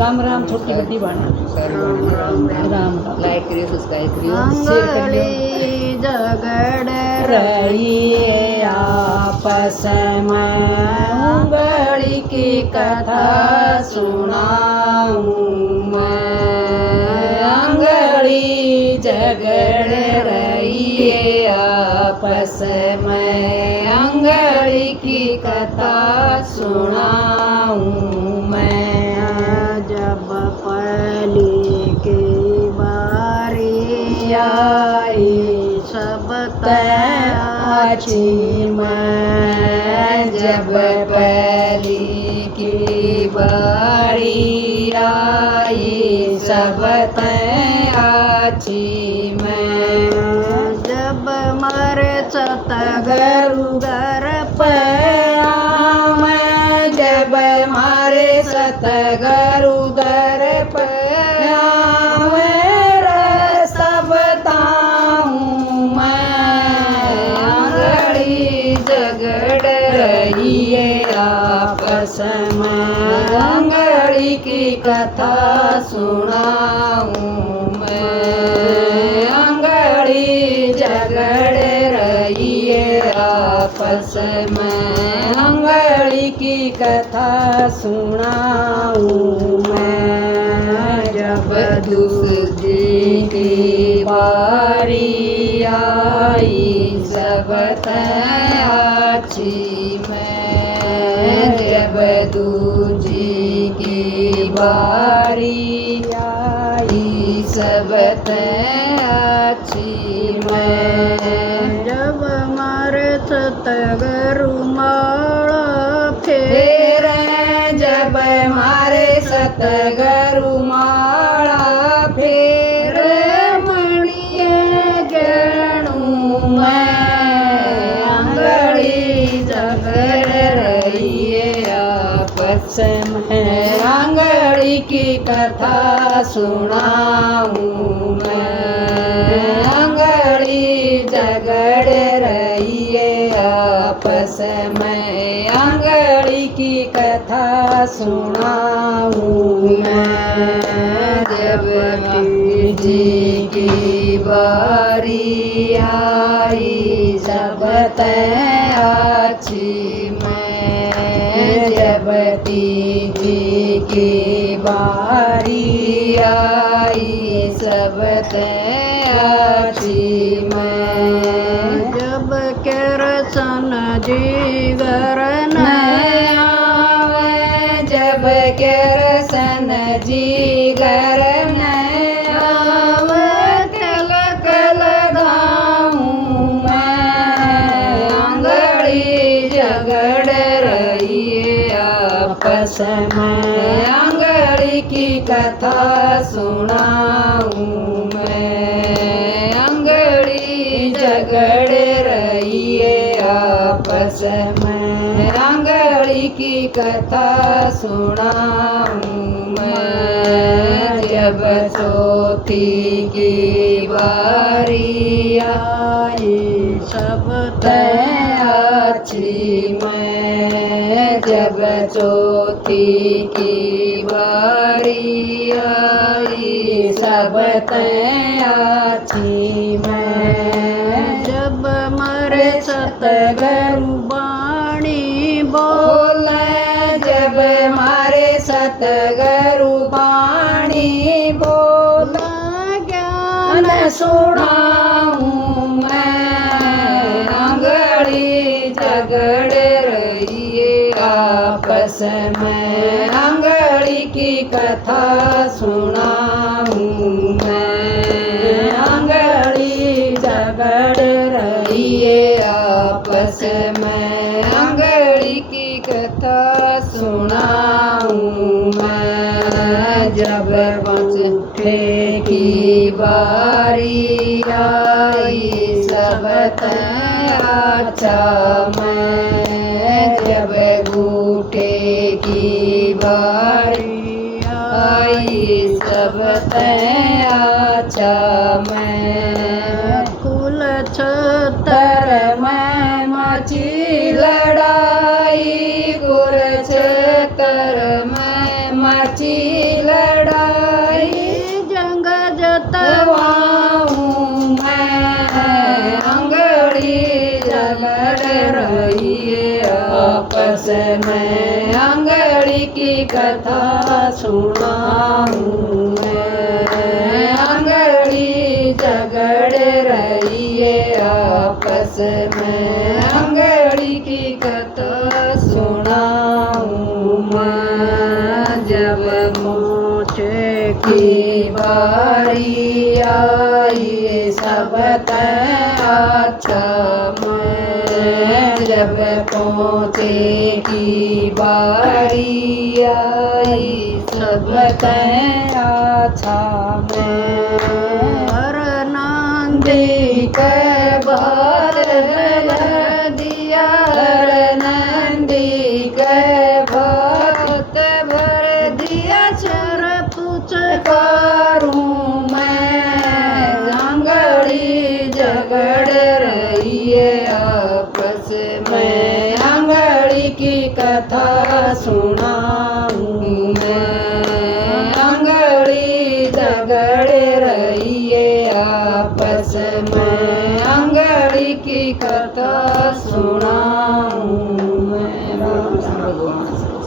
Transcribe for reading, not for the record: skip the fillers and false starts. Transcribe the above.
राम राम छोटी बड़ी बाणी राम राम लाइक करियो सब्सक्राइब करियो अंगड़ी जगड़ रही आपस में उंगली की कथा सुनाऊं मैं अंगड़ी झगड़ रही आपस में अंगड़ी की कथा सुनाऊं मैं जब पहली की बारी आई सब अच्छी मैं जब पहली की बारी आई सब अच्छी मैं जब मरे सतगुरु घर मैं जब मारे सतगुरु दर सब ताऊं मैं अंगड़ी झगड़ रही है आपस में अंगड़ी की कथा सुनाऊं मैं अंगड़ी झगड़ रही है आपस में अंगड़ी की कथा सुनाऊं मैं जब दूसरी की बारी आई सब अच्छी मैं जब दूजी की बारी आई सब अच्छी मैं जब मरे सतगुरु माला फिर जब मारे सतगुरु माला फिर मणिये गणू मैं अंगड़ी झगड़ रही है आपस में अंगड़ी की कथा सुनाऊं मैं अंगड़ी झगड़ रही है आपस में अंगड़ी की कथा सुनाऊं मैं जब जी की बारी आई सब अच्छी मैं जब तीजी की बारी आई सब अच्छी मैं जब करसन जी घर आवे जब करसन जी घर आवे तिलक लगाऊं मैं अंगड़ी झगड़ रही है आपस में अंगड़ी की कथा सुनाऊं मैं अंगड़ी झगड़ रही है आपस में अंगड़ी की कथा सुनाऊं मैं जब चौथी की बारी आई सब अच्छी मैं जब चौथी की बारी आई सब अच्छी मैं जब मरे सतगुरु बाणी बोले जब मारे सतगुरु बाणी बोला ज्ञान सुनाऊं मैं अंगड़ी झगड़ रही है आपस में अंगड़ी की कथा सुनाऊं मैं अंगड़ी झगड़ रही है आपस में अंगड़ी की कथा सुनाऊं मैं जब बचपे की बारी आई सब अच्छा मैं जब गूठे की बारी आई सब अच्छा मैं कुल छतर तर मैं मची लड़ाई गुर छतर मैं मच साची लड़ाई जंग जतवाऊं तवाऊं मैं अंगड़ी झगड़ रही है आपस में अंगड़ी की कथा सुनाऊं मैं अंगड़ी झगड़ रही है आपस में अंगड़ी की कथा सुनाऊं मैं जब मोचे की बारी आई सब अच्छा मैं जब पहुँचे की बारी आई सब अच्छा मैं हर नांदी नंदी के बार दिया नंदी के भक्त भर दिया चर पूछ करूं मैं अंगड़ी झगड़ रही है आपस में अंगड़ी की कथा सुनाऊं मैं अंगड़ी झगड़ रही है आपस में अंगड़ी की कथा सुनाऊं मैं। राम भगवान